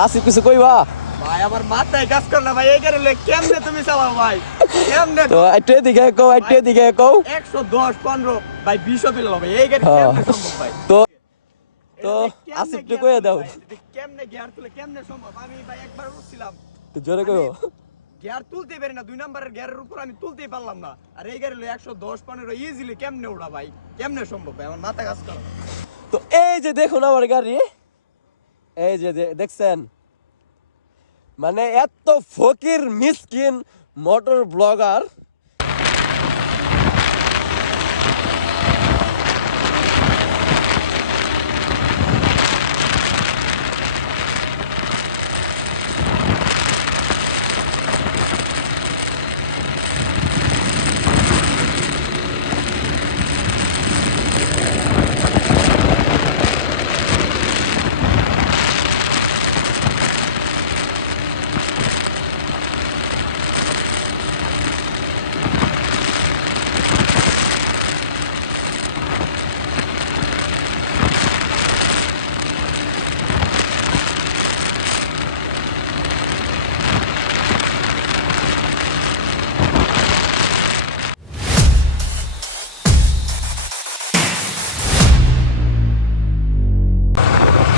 আসিফ কিছু কইবা? ভাই আমার মাথায় কাজ করে না ভাই, এই গাড়ি কেমনে তুমি চালাও ভাই? কেমনে তো একটু এদিকে কও, একটু এদিকে কও। 110 15 ভাই 20 তুলে ভাই, এই গাড়ি হ্যাঁ। কেমনে সম্ভব ভাই? তো এটা কেমনে আসিফ একটু gear কইয়া তুলে দাও। ভাই? এটা কেমনে গিয়ার তুলে কেমনে সম্ভব? আমি ভাই একবার উঠছিলাম, একটু জোরে কও। গিয়ার তুলতেই পারি না, 2 নাম্বারের গিয়ারের উপর আমি তুলতেই পারলাম না। আর এই গাড়ি 110 15 ইজিলি কেমনে ওড়া ভাই? কেমনে সম্ভব ভাই? আমার মাথা কাজ করে না। তো এই যে দেখুন আমার গাড়ি, এই যে দেখছেন, মানে এত ফকির মিসকিন motor blogger.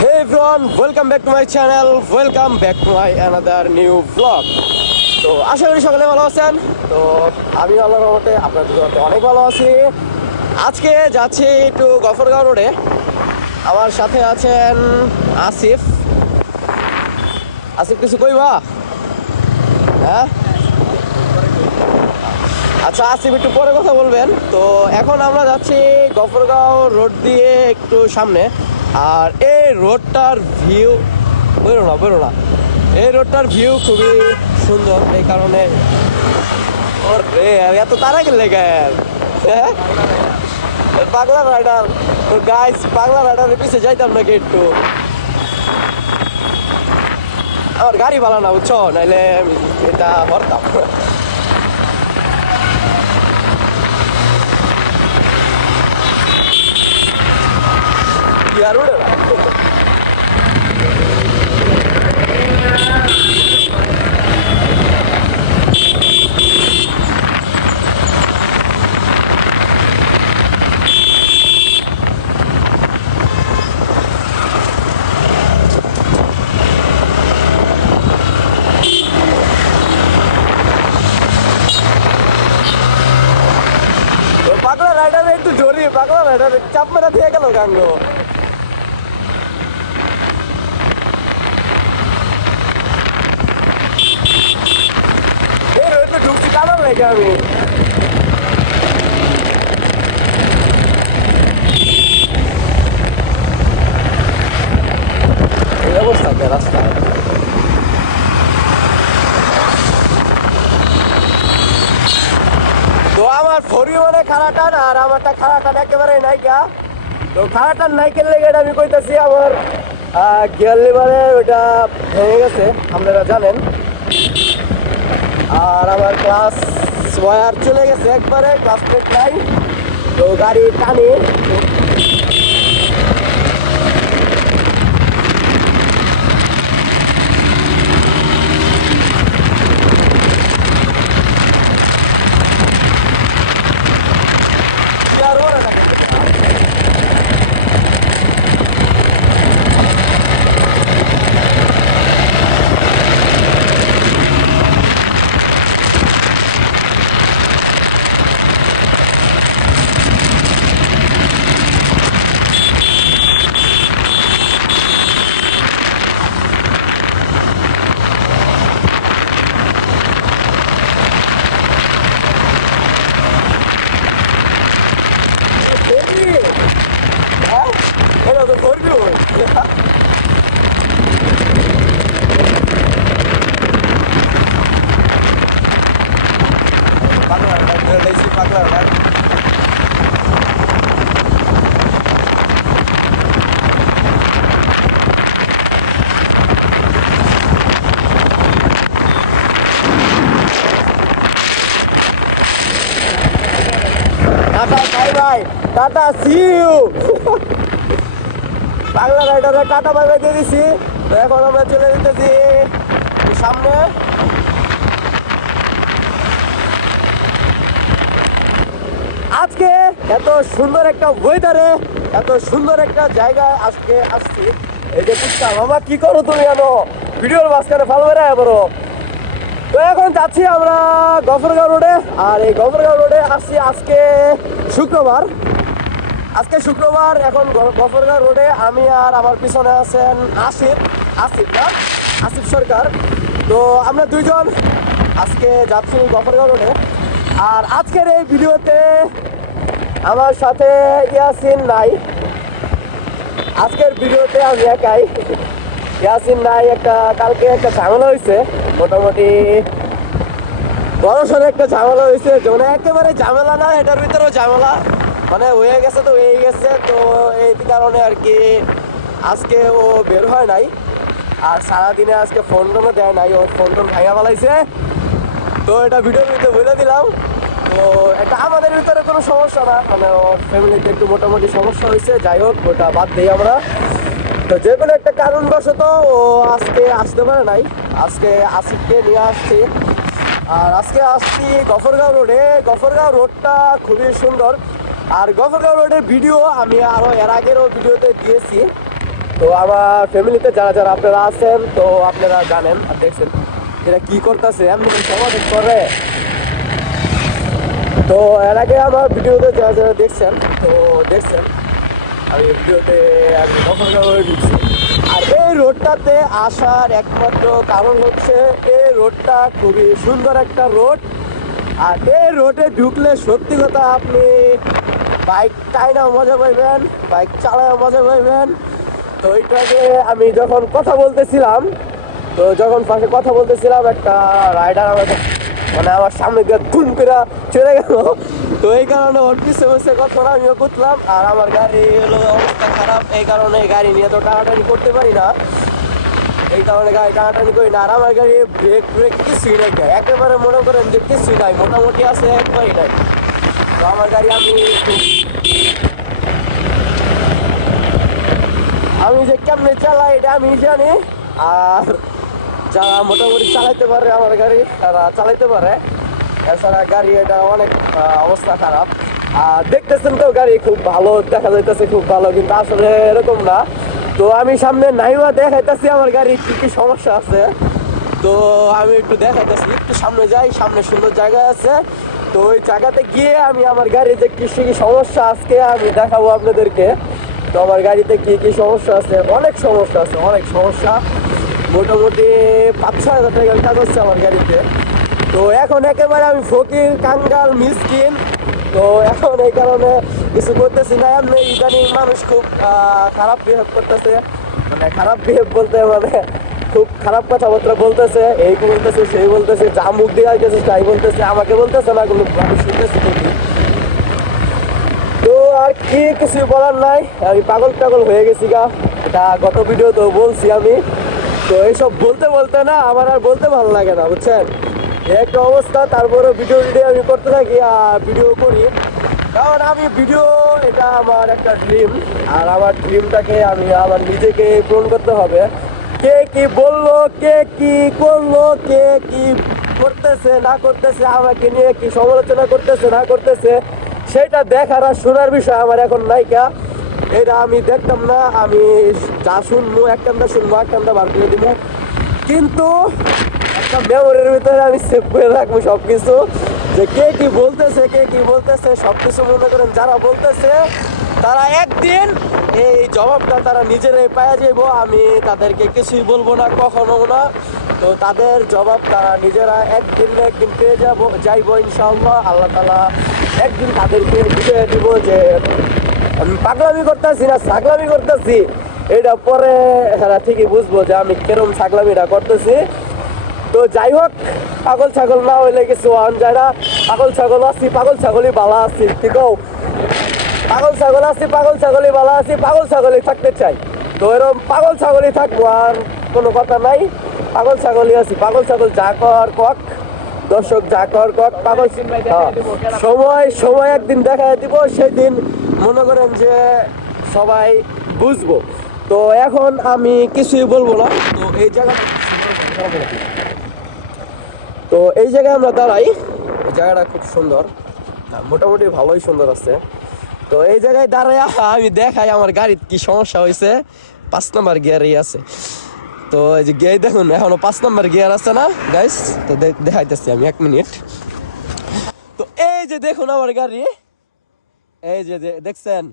Hey everyone, welcome back to my channel, welcome back to my another new vlog. তো আশা করি সকলে ভালো আছেন। তো আমি আল্লাহর রহমতে আপনাদের জন্য অনেক ভালো আছি। আজকে যাচ্ছি একটু গফরগাঁও রোডে, আমার সাথে আছেন আসিফ। আসিফ কিছু কইবা? হ্যাঁ আচ্ছা, আসিফ একটু পরে কথা বলবেন। তো এখন আমরা যাচ্ছি গফরগাঁও রোড দিয়ে একটু সামনে। আর এই রোডটার ভিউ, বেরো না, এই রোডটার ভিউ খুবই সুন্দর। এই কারণে ওরে এত তারা গেলে গেল, হ্যাঁ পাগলা রাইডার। তো গাইস, পাগলা রাইডারের পিছিয়ে যাইতাম নাকি একটু? আমার গাড়ি ভালো না বুঝছো, নাইলে এটা হরতাম। আর উড়ে না। পাগলা রাইডার একটু জোরি, পাগলা রাইডার চাপ মেরা দিয়ে গেল গাঙ্গ। এই রোডে ঢুকছি কারণ লেগে আমি। এই অবস্থাতে রাস্তায় তো আমার ফরি মানে খারাটান, আর আমারটা খারাটান একেবারে নাইকা। তো খারাটান নাইকের লেগে আমি কইতাছি আমার গিয়ার লিভারে ওটা ভেঙে গেছে, আপনারা জানেন। আর আমার ক্লাস ওয়ার চলে গেছে একবারে, ক্লাস প্লেট নাই। তো গাড়ি টানি, এটা তো করবি। পাগলা tata, bye bye, tata, see you. পাগলা রাইডারে টাটা বাই বাই দিয়ে দিছি। তো এখন আমরা চলে যেতেছি সামনে। আজকে এত সুন্দর একটা ওয়েদারে, এত সুন্দর একটা জায়গায় আজকে আসছি। এই যে পুষ্কা মামা, কি করো তুমি? জানো ভিডিওর মাঝখানে ভালো বেড়ে বলো। তো এখন যাচ্ছি আমরা গফরগাঁও রোডে। আর এই গফরগাঁও রোডে আসছি আজকে শুক্রবার। আজকে শুক্রবার। এখন গফরগাঁও রোডে আমি আর আমার পিছনে আছেন আসিফ সরকার। তো আমরা দুইজন আজকে যাচ্ছি গফরগাঁও রোডে। আর আজকের এই ভিডিওতে আমার সাথে ইয়াসিন নাই। আজকের ভিডিওতে আমি একাই, ইয়াসিন নাই। কালকে একটা ঝামেলা হয়েছে, মোটামুটি বড়সড় একটা ঝামেলা হয়েছে। মানে একেবারে ঝামেলা না, এটার ভিতরেও ঝামেলা, মানে হয়ে গেছে তো হয়ে গেছে। তো এই কারণে আর কি আজকে ও বের হয় নাই। আর সারাদিনে আজকে ফোন টোনও দেয় নাই, ওর ফোন টোন ভাঙা ফেলাইছে। তো এটা ভিডিওর ভিতরে বলে দিলাম। তো এটা আমাদের ভিতরে কোনো সমস্যা না, মানে ওর ফ্যামিলিতে একটু মোটামুটি সমস্যা হয়েছে। যাই হোক, ওটা বাদ দিই আমরা। তো যে কোনো একটা কারণবশত ও আজকে আসতে পারে নাই। আজকে আসিফকে নিয়ে আসছি। আর আজকে আসছি গফরগাঁও রোডে। গফরগাঁও রোডটা খুবই সুন্দর। আর গফরগাঁও রোডের ভিডিও আমি আরও এর আগেরও ভিডিওতে দিয়েছি। তো আমার ফ্যামিলিতে যারা যারা আপনারা আছেন, তো আপনারা জানেন আর দেখছেন এরা কি করতেছে, এমনি সমাজ করে। তো এর আগে আমার ভিডিওতে যারা যারা দেখছেন, তো দেখছেন আমি ভিডিওতে আমি গফরগাঁও রোডে ঢুকছি। আর এই রোডটাতে আসার একমাত্র কারণ হচ্ছে এই রোডটা খুবই সুন্দর একটা রোড। আর এই রোডে ঢুকলে সত্যি কথা আপনি বাইক টাইনাও মজা পাইবেন, বাইক চালায়ও মজা পাইবেন। তো ওইটাকে আমি যখন কথা বলতেছিলাম, একটা রাইডার আমার সামনে দিয়ে ধুম করে চলে গেল। তো এই কারণে ওর পিছিয়ে বসে কথা আমিও করলাম। আর আমার গাড়ি হলো অবস্থা খারাপ, এই কারণে গাড়ি নিয়ে তো টানাটানি করতে পারি না। এই কারণে গাড়ি টানাটানি করি না। আর আমার গাড়ি ব্রেক কিছুই নাই, একেবারে মনে করেন যে কিছুই নাই, মোটামুটি আছে, একবারই নাই। তো আমার গাড়ি আমি যে কেমনে চালাই এটা আমি জানি। আর যারা মোটামুটি চালাইতে পারে আমার গাড়ি, তারা চালাইতে পারে। এছাড়া গাড়ি এটা অনেক অবস্থা খারাপ। আর দেখতেছেন তো গাড়ি খুব ভালো দেখা যাইতেছে, খুব ভালো, কিন্তু আসলে এরকম না। তো আমি সামনে নাইমা দেখাইতেছি আমার গাড়ি কি কি সমস্যা আছে। তো আমি একটু দেখাইতেছি, একটু সামনে যাই, সামনে সুন্দর জায়গা আছে। তো ওই জায়গাতে গিয়ে আমি আমার গাড়িতে কি কি সমস্যা আজকে আমি দেখাবো আপনাদেরকে। তো আমার গাড়িতে কি কি সমস্যা আছে, অনেক সমস্যা। মোটামুটি 5-6 হাজার টাকার কাজ হচ্ছে আমার গাড়িতে। তো এখন একেবারে আমি ফকির, কাঙ্গাল, মিসকিন। তো এখন এই কারণে কিছু করতেছি না। এমনি ইদানিং মানুষ খুব খারাপ বিহেভ করতেছে, মানে খারাপ বিহেভ বলতে মানে খুব খারাপ কথাবার্তা বলতেছে, এই বলতেছে সেই বলতেছে, যা মুখ দিয়ে আসতেছে তাই বলতেছে, আমাকে বলতেছে না, কোনো আমি শুনতেছি দেখি। তো আর কি কিছু বলার নাই, আমি পাগল হয়ে গেছি গা। এটা গত ভিডিও তো বলছি আমি। তো এইসব বলতে না আমার আর বলতে ভালো লাগে না, বুঝছেন, এই একটা অবস্থা। তারপরে ভিডিও আমি করতে থাকি আর ভিডিও করি, কারণ আমি ভিডিও এটা আমার একটা ড্রিম। আর আমার ড্রিমটাকে আমি আমার নিজেকে পূরণ করতে হবে। কে কি বললো, কে কি করলো, কে কি করতেছে না করতেছে, আমাকে নিয়ে কি সমালোচনা করতেছে না করতেছে, সেটা দেখার আর শোনার বিষয় আমার এখন নাইকা। এটা আমি দেখতাম না, আমি যা শুনবো একটান্দা শুনবো, একটান্দা বার করে দিব। কিন্তু একটা মেমোরির ভিতরে আমি সেভ করে রাখবো সবকিছু, যে কে কি বলতেছে সবকিছু। মনে করেন যারা বলতেছে তারা একদিন এই জবাবটা তারা নিজেরাই পাওয়া যাইব। আমি তাদেরকে কিছুই বলবো না, কখনো না। তো তাদের জবাব তারা নিজেরা একদিন না একদিন পেয়ে যাইবো ইনশাআল্লাহ। আল্লাহ তাআলা একদিন তাদেরকে বুঝিয়ে দিব যে আমি পাগলামি করতেছি না ছাগলামি করতেছি। এটা পরে এরা ঠিকই বুঝবো যে আমি কেরম ছাগলামিটা করতেছি। তো যাই হোক, পাগল ছাগল না হইলে কিছু আন যায় না। পাগল ছাগল আছি, পাগল ছাগলই বালা আছি, ঠিক পাগল ছাগল আছি, পাগল ছাগলই বালা আছি, পাগল ছাগলই থাকতে চাই। তো এরকম পাগল ছাগলই থাকবো, আর কোনো কথা নাই। পাগল ছাগলই আছি, পাগল ছাগল যা কর কক, দর্শক যা কর কক, পাগল সময় একদিন দেখা দিব, সেদিন মনে করেন যে সবাই বুঝবো। তো এখন আমি কিছুই বলবো না। তো এই জায়গাটা তো এই জায়গায় আমরা দাঁড়াই। এই জায়গাটা খুব সুন্দর, মোটামুটি ভালোই সুন্দর আছে। তো এই জায়গায় দাঁড়ায় আমি দেখাই আমার গাড়ির কি সমস্যা হয়েছে। 5 নম্বর গিয়ারই আছে। তো এই যে গিয়ে দেখুন এখনো 5 নম্বর গিয়ার আছে না গাইস। তো দেখাইতেছি আমি 1 মিনিট। তো এই যে দেখুন আমার গাড়ি, এই যে দেখছেন,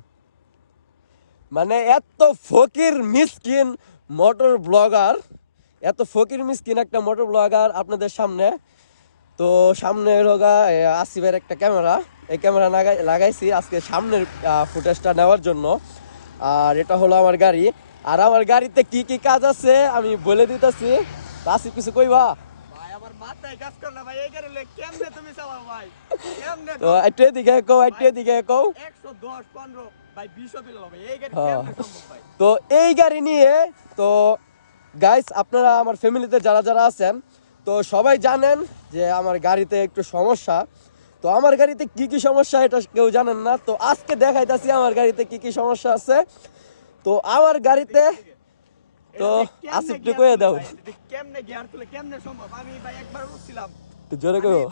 মানে এত ফকির মিসকিন মোটর ব্লগার, এত ফকির মিসকিন একটা মোটর ব্লগার আপনাদের সামনে। তো সামনে হোগা আসিফের একটা ক্যামেরা, এই ক্যামেরা লাগাইছি আজকে সামনের ফুটেজটা নেওয়ার জন্য। আর এটা হলো আমার গাড়ি। আর আমার গাড়িতে কি কি কাজ আছে আমি বলে দিতেছি। আসিফ কিছু কইবা? ভাই আমার মাথায় কাজ করে না ভাই, এই গাড়ি লয়ে কেমনে তুমি চালাও ভাই? কেমনে তো একটু এদিকে কও, একটু এদিকে কও। 110 15 ভাই 20 দিল ভাই, এই গাড়ি হ্যাঁ। কেমনে সম্ভব ভাই? তো এই গাড়ি নিয়ে তো গাইস আপনারা আমার ফ্যামিলিতে যারা যারা আছেন তো সবাই জানেন যে আমার গাড়িতে একটু সমস্যা। তো আমার গাড়িতে কি কি সমস্যা এটা কেউ জানেন না। তো আজকে দেখাইতাছি আমার গাড়িতে কি কি সমস্যা আছে। তো আমার গাড়িতে তো আসিফ একটু কয়ে দাও। কেমনে গিয়ার তুলে কেমনে সম্ভব? আমি ভাই একবার উঠছিলাম, তো জোরে কইও।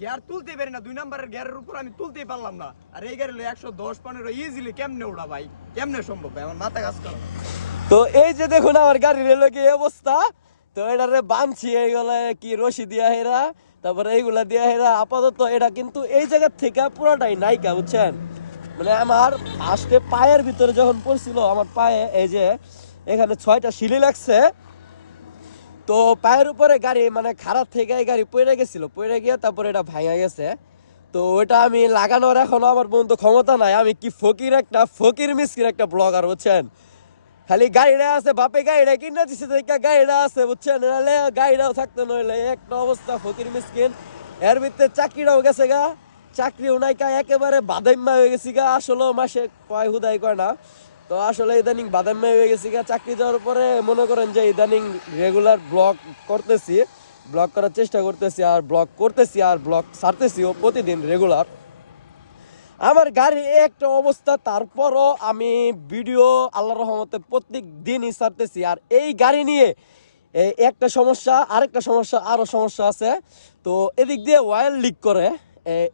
গিয়ার তুলতে পারি না, 2 নাম্বারের গিয়ারের উপর আমি তুলতেই পারলাম না। আর এই গাড়ি লয়ে 110 15 ইজিলি কেমনে ওড়া ভাই? কেমনে সম্ভব ভাই? আমার মাথা কাজ করে না। তো এই যে দেখুন আমার গাড়ির এলো কি অবস্থা। তো এটারে বানছি এইগুলা কি রশি দিয়া হেরা, তারপরে এইগুলা দিয়া হেরা। আপাতত এটা কিন্তু এই জায়গা থেকে পুরোটাই নাইকা, বুঝছেন। মানে আমার ফার্স্টে পায়ের ভিতরে যখন পড়ছিল আমার পায়ে এই যে এখানে 6টা সিলি লাগছে। তো পায়ের উপরে গাড়ি মানে খারাপ থেকে এই গাড়ি পড়ে গেছিল, পড়ে গিয়ে তারপরে এটা ভাঙা গেছে। তো ওটা আমি লাগানোর এখনো আমার বন্ধু ক্ষমতা নাই। আমি কি ফকির একটা ফকির মিসকিন একটা ব্লগার, বুঝছেন। খালি গাড়িটা আছে, বাপে গাড়িটা কিনে দিচ্ছে দেখা গাড়িটা আছে, বুঝছেন। নাহলে গাড়িটাও থাকতো, নইলে একটা অবস্থা ফকির মিসকিন। এর ভিতরে চাকরিটাও গেছে গা, চাকরিও নাই কা, একেবারে বাদাইম্মা হয়ে গেছি গা। আসলে মাসে কয় হুদাই কয় না। তো আসলে ইদানিং বাদাইম্মা হয়ে গেছি গা। চাকরি যাওয়ার পরে মনে করেন যে ইদানিং রেগুলার ব্লগ করতেছি, ব্লগ করার চেষ্টা করতেছি, আর ব্লগ করতেছি, আর ব্লগ ছাড়তেছিও প্রতিদিন রেগুলার। আমার গাড়ির একটা অবস্থা, তারপরও আমি ভিডিও আল্লাহর রহমতে প্রত্যেক দিনই ছাড়তেছি। আর এই গাড়ি নিয়ে একটা সমস্যা, আরেকটা সমস্যা, আরও সমস্যা আছে। তো এদিক দিয়ে ওয়াইল লিক করে,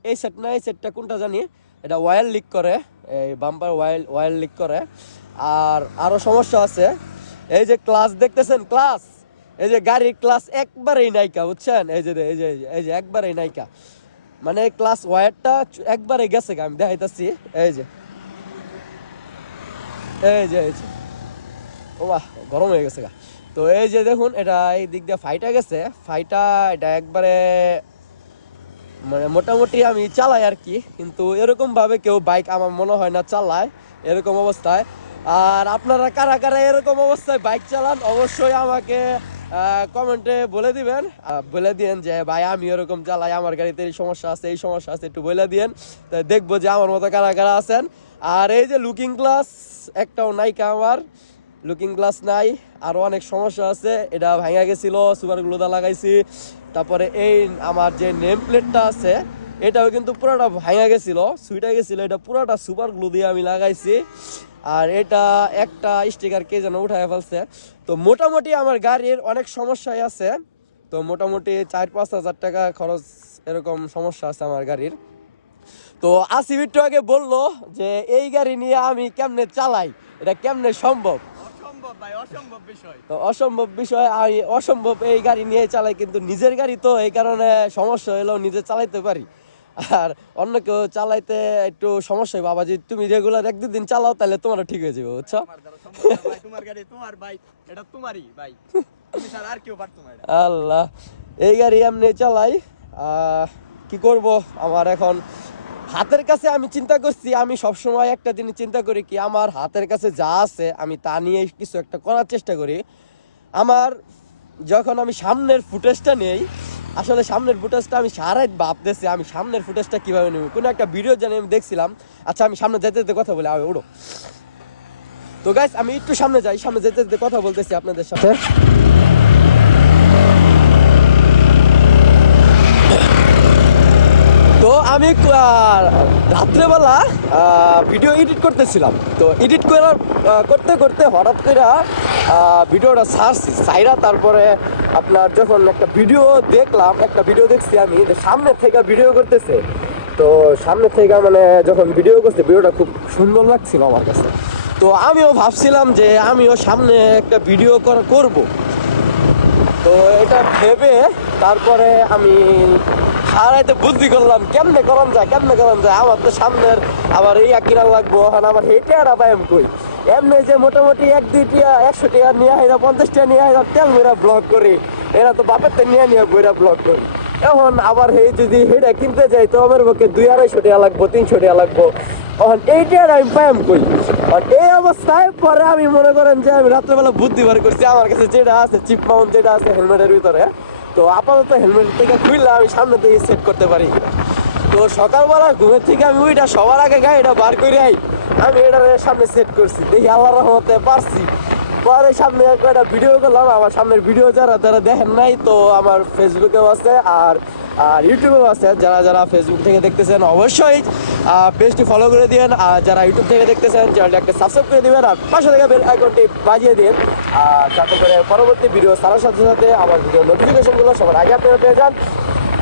এই সেট না, এই সেটটা কোনটা জানি, এটা ওয়াইল লিক করে, এই বাম্পার ওয়াইল লিক করে। আর আরও সমস্যা আছে, এই যে ক্লাস দেখতেছেন, ক্লাস, এই যে গাড়ির ক্লাস একবারেই নাইকা, বুঝছেন। এই যে এই যে এই যে একবারেই নাইকা, মানে ক্লাস ওয়ারটা একবারে গেছে গা। আমি দেখাইতাছি, এই যে এই যে এই যে ও বাহ, গরম হয়ে গেছে গা। তো এই যে দেখুন এটা এই দিক দিয়ে ফাইটা গেছে, ফাইটা এটা একবারে মানে মোটামুটি আমি চালাই আর কি, কিন্তু এরকম ভাবে কেউ বাইক আমার মনে হয় না চালায় এরকম অবস্থায়। আর আপনারা কারা কারা এরকম অবস্থায় বাইক চালান অবশ্যই আমাকে কমেন্টে বলে দিবেন, বলে দিন যে ভাই আমি এরকম চালাই, আমার গাড়িতে এই সমস্যা আছে, এই সমস্যা আছে, একটু বলে দিন। তাই দেখবো যে আমার মতো কারা কারা আছেন। আর এই যে লুকিং গ্লাস একটাও নাইকা, আমার লুকিং গ্লাস নাই। আরও অনেক সমস্যা আছে, এটা ভাঙা গেছিল, সুপার গ্লুদা লাগাইছি। তারপরে এই আমার যে নেম প্লেটটা আছে এটাও কিন্তু পুরোটা ভাঙা গেছিল, সুইটা গেছিল, এটা পুরোটা সুপার গ্লু দিয়ে আমি লাগাইছি। আর এটা একটা স্টিকার কে যেন উঠায় ফেলছে। তো মোটামুটি আমার গাড়ির অনেক সমস্যাই আছে। তো মোটামুটি 4-5 হাজার টাকা খরচ এরকম সমস্যা আছে আমার গাড়ির। তো আসিফ একটু আগে বললো যে এই গাড়ি নিয়ে আমি কেমনে চালাই, এটা কেমনে সম্ভব। অসম্ভব ভাই, অসম্ভব বিষয়। তো অসম্ভব বিষয়, আমি অসম্ভব এই গাড়ি নিয়ে চালাই, কিন্তু নিজের গাড়ি তো এই কারণে সমস্যা হলেও নিজে চালাইতে পারি। আর অন্য কেউ চালাইতে একটু সমস্যা হয়। বাবা, যদি তুমি রেগুলার 1-2 দিন চালাও তাহলে তোমারও ঠিক হয়ে যাবে, বুঝছো। আমার দ্বারা সম্ভব না ভাই, তোমার গাড়ি তোমার ভাই, এটা তোমারই ভাই, তুমি ছাড়া আর কেউ পারতো না এটা। আল্লাহ, এই গাড়ি এমনি চালাই। কি করব, আমার এখন হাতের কাছে আমি চিন্তা করছি, আমি সবসময় একটা জিনিস চিন্তা করি কি, আমার হাতের কাছে যা আছে আমি তা নিয়ে কিছু একটা করার চেষ্টা করি। আমার যখন আমি সামনের ফুটেজটা নেই, আসলে সামনের ফুটেজটা আমি সারাই ভাবতেছি আমি সামনের ফুটেজটা কীভাবে নেব। কোনো একটা ভিডিও জানি আমি দেখছিলাম। আচ্ছা আমি সামনে যেতে যেতে কথা বলি, ওড়ো। তো গাইস আমি একটু সামনে যাই, সামনে যেতে যেতে কথা বলতেছি আপনাদের সাথে। তো আমি রাত্রেবেলা ভিডিও এডিট করতেছিলাম। তো এডিট করার করতে করতে হঠাৎ করে ভিডিওটা ছাড়ছি সাইরা, তারপরে আপনার যখন একটা ভিডিও দেখছি আমি, যে সামনে থেকে ভিডিও করতেছে। তো সামনে থেকে মানে যখন ভিডিও করছে, ভিডিওটা খুব সুন্দর লাগছিল আমার কাছে। তো আমিও ভাবছিলাম যে আমিও সামনে একটা ভিডিও করব। তো এটা ভেবে তারপরে আমি সারাইতে বুদ্ধি করলাম কেমনে করান যায়। আমার তো সামনের আবার কিনা লাগবো, এখন আমার হেঁটে আর আবার কই এমনি যে মোটামুটি 1-2 টিয়া 100 টাকা নিয়ে হয় না, 50 টাকা নিয়ে হয় না, তেল মেরা ব্লগ করি। এরা তো বাপের তো নিয়ে বইরা ব্লগ করি। এখন আবার যদি হেঁটে কিনতে যাই তো আমার পক্ষে 200-250 টাকা লাগবো, 300 টাকা লাগবো। এখন এইটার আমি পাইম কই। আর এই অবস্থায় পরে আমি মনে করেন যে আমি রাত্রেবেলা বুদ্ধি বার করছি, আমার কাছে যেটা আছে চিপ মাউন্ট যেটা আছে হেলমেটের ভিতরে, তো আপাতত হেলমেট থেকে খুললে আমি সামনে থেকে সেট করতে পারি। তো সকালবেলা ঘুমের থেকে আমি ওইটা সবার আগে গাড়িটা বার করে আমি এটার সামনে সেট করছি, দেখি আল্লাহর রহমতে পারছি। পরে সামনে একটা ভিডিও করলাম। আমার সামনের ভিডিও যারা দেখেন নাই, তো আমার ফেসবুকেও আছে আর ইউটিউবেও আছে। যারা ফেসবুক থেকে দেখতেছেন অবশ্যই পেজটি ফলো করে দিবেন, আর যারা ইউটিউব থেকে দেখতেছেন চ্যানেলটি একটা সাবস্ক্রাইব করে দিবেন, আর পাশে থেকে বেল আইকনটি বাজিয়ে দিন, আর যাতে করে পরবর্তী ভিডিও ছাড়ার সাথে সাথে আমার ভিডিও নোটিফিকেশনগুলো সবার আগে আপনারা পেয়ে যান।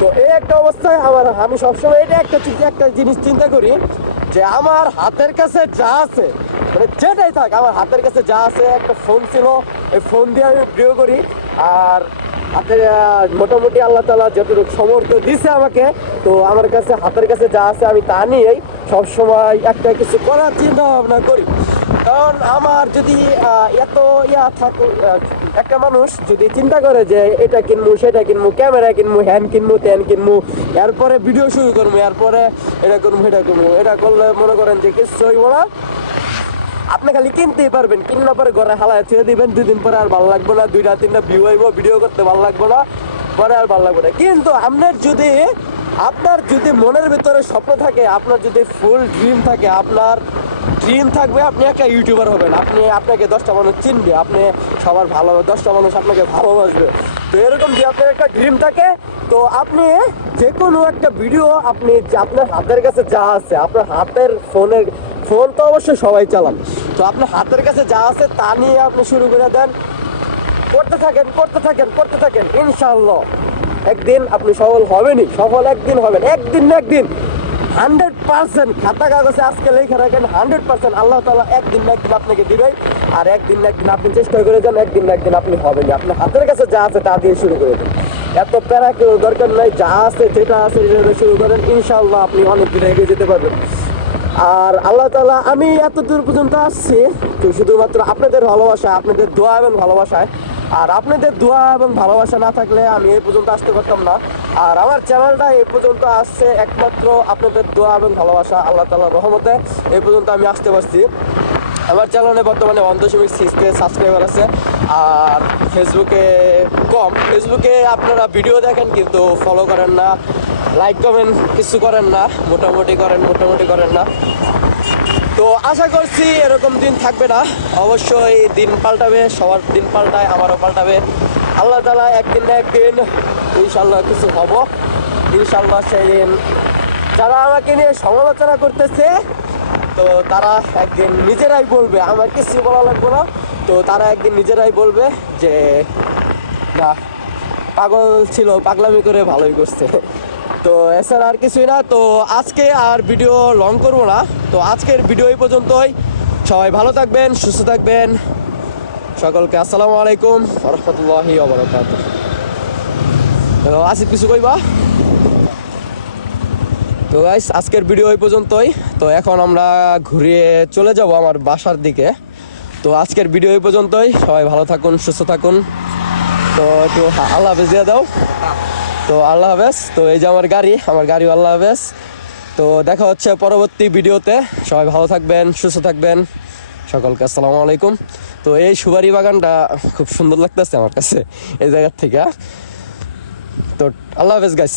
তো এই একটা অবস্থায় আমি সবসময় এটা একটা জিনিস চিন্তা করি যে আমার হাতের কাছে যা আছে, মানে যেটাই থাক, আমার হাতের কাছে যা আছে, একটা ফোন ছিল, এই ফোন দিয়ে আমি ভিডিও করি। আর হাতে মোটামুটি আল্লাহ তাআলা যতটুকু সমর্থ দিছে আমাকে, তো আমার কাছে হাতের কাছে যা আছে আমি তা নিয়েই সবসময় একটা কিছু করার চিন্তা ভাবনা করি। কারণ আমার যদি এত থাকে, একটা মানুষ যদি চিন্তা করে যে এটা কিনবো, সেটা কিনবো, ক্যামেরা কিনবো, হ্যান কিনবো, ত্যান কিনবো, এরপরে ভিডিও শুরু করবো, এরপরে এটা করবো, এটা করলে মনে করেন যে কিছু হইব না। আপনি খালি কিনতেই পারবেন, কিনার পরে ঘরে হালায় ছেড়ে দিবেন, 2 দিন পরে আর ভালো লাগবে না, 2-3টা ভিউ হইব, ভিডিও করতে ভালো লাগবে না, পরে আর ভালো লাগবে না। কিন্তু আপনার যদি মনের ভিতরে স্বপ্ন থাকে, আপনার যদি ফুল ড্রিম থাকে, আপনার ড্রিম থাকবে আপনি একটা ইউটিউবার হবেন, আপনাকে 10টা মানুষ চিনবে, আপনি সবার 10টা মানুষ আপনাকে ভালোবাসবে। তো এরকম যে আপনার একটা ড্রিম থাকে, তো আপনি যে কোনো একটা ভিডিও আপনার হাতের কাছে যা আছে, আপনার হাতের ফোন তো অবশ্যই সবাই চালান, তো আপনার হাতের কাছে যা আছে তা নিয়ে আপনি শুরু করে দেন, করতে থাকেন। ইনশাআল্লাহ একদিন আপনি সফল একদিন হবেন, একদিন 100% খাতা কাগজে আজকে লেখা রাখেন, 100% আল্লাহ তাআলা একদিন আপনাকে দিবে। আর একদিন আপনি চেষ্টা করে যান, একদিন আপনি হবেন। আপনার হাতের কাছে যা আছে তা দিয়ে শুরু করে দেন, এত প্যারা কেউ দরকার নাই, যা আছে যেটা আছে সেটা শুরু করেন, ইনশাআল্লাহ আপনি অনেক দূরে এগিয়ে যেতে পারবেন। আর আল্লাহ তাআলা, আমি এত দূর পর্যন্ত আসছি তো শুধুমাত্র আপনাদের ভালোবাসা, আপনাদের দোয়া এবং ভালোবাসায়। আর আপনাদের দোয়া এবং ভালোবাসা না থাকলে আমি এই পর্যন্ত আসতে পারতাম না। আর আমার চ্যানেলটা এই পর্যন্ত আসছে একমাত্র আপনাদের দোয়া এবং ভালোবাসা, আল্লাহ তাআলার রহমতে এই পর্যন্ত আমি আসতে পারছি। আমার চ্যানেলে বর্তমানে 1.6K সাবস্ক্রাইবার আছে। আর ফেসবুকে আপনারা ভিডিও দেখেন কিন্তু ফলো করেন না, লাইক কমেন্ট কিছু করেন না, মোটামুটি করেন না। তো আশা করছি এরকম দিন থাকবে না, অবশ্যই দিন পাল্টাবে, সবার দিন পাল্টায়, আমারও পাল্টাবে। আল্লাহ তাআলা একদিন না একদিন ইনশাআল্লাহ কিছু হব, ইনশাআল্লাহ। সেই দিন যারা আমাকে নিয়ে সমালোচনা করতেছে, তো তারা একদিন নিজেরাই বলবে, আমার কিছু বলা লাগবে না, তো তারা একদিন নিজেরাই বলবে যে না, পাগল ছিল, পাগলামি করে ভালোই করছে। তো এছাড়া আর কিছুই না। তো আজকে আর ভিডিও লং করবো না, তো আজকের ভিডিও এই পর্যন্তই। সবাই ভালো থাকবেন, সুস্থ থাকবেন, সকলকে আসসালামু আলাইকুম ওয়া রাহমাতুল্লাহি ওয়া বারাকাতুহু। তো আসিফ কিছু কইবা? তো গাইস আজকের ভিডিও এই পর্যন্তই। তো এখন আমরা ঘুরিয়ে চলে যাব আমার বাসার দিকে। তো আজকের ভিডিও এই পর্যন্তই, সবাই ভালো থাকুন, সুস্থ থাকুন। তো একটু আল্লাহ হাফেজ দিয়ে দাও। তো আল্লাহ হাফেজ। তো এই যে আমার গাড়ি আল্লাহ হাফেজ। তো দেখা হচ্ছে পরবর্তী ভিডিওতে, সবাই ভালো থাকবেন, সুস্থ থাকবেন, সকলকে আসসালামু আলাইকুম। তো এই সুপারি বাগানটা খুব সুন্দর লাগতেছে আমার কাছে এই জায়গার থেকে। তো আল্লাহ হাফেজ গাইস।